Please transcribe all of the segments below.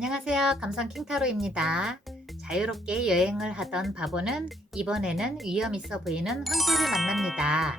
안녕하세요. 감성 킹타로입니다. 자유롭게 여행을 하던 바보는 이번에는 위험 있어 보이는 황제를 만납니다.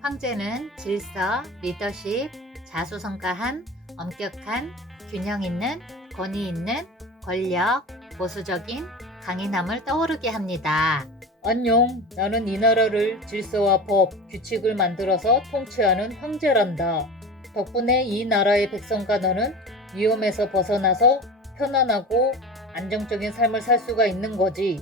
황제는 질서, 리더십, 자수성가한, 엄격한, 균형 있는, 권위 있는, 권력, 보수적인, 강인함을 떠오르게 합니다. 안녕. 나는 이 나라를 질서와 법, 규칙을 만들어서 통치하는 황제란다. 덕분에 이 나라의 백성과 너는 위험에서 벗어나서 편안하고 안정적인 삶을 살 수가 있는 거지.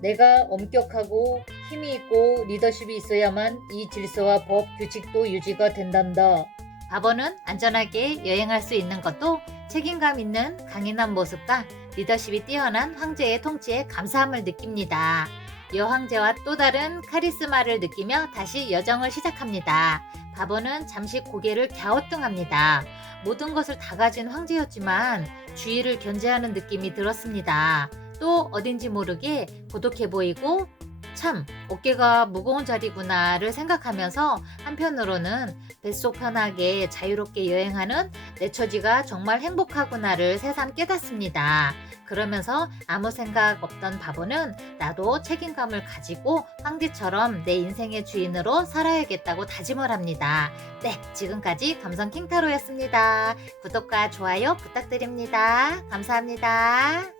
내가 엄격하고 힘이 있고 리더십이 있어야만 이 질서와 법, 규칙도 유지가 된단다. 바보는 안전하게 여행할 수 있는 것도 책임감 있는 강인한 모습과 리더십이 뛰어난 황제의 통치에 감사함을 느낍니다. 여황제와 또 다른 카리스마를 느끼며 다시 여정을 시작합니다. 바보는 잠시 고개를 갸우뚱합니다. 모든 것을 다 가진 황제였지만 주위를 견제하는 느낌이 들었습니다. 또 어딘지 모르게 고독해 보이고 참 어깨가 무거운 자리구나를 생각하면서 한편으로는 뱃속 편하게 자유롭게 여행하는 내 처지가 정말 행복하구나를 새삼 깨닫습니다. 그러면서 아무 생각 없던 바보는 나도 책임감을 가지고 황제처럼 내 인생의 주인으로 살아야겠다고 다짐을 합니다. 네, 지금까지 감성 킹타로였습니다. 구독과 좋아요 부탁드립니다. 감사합니다.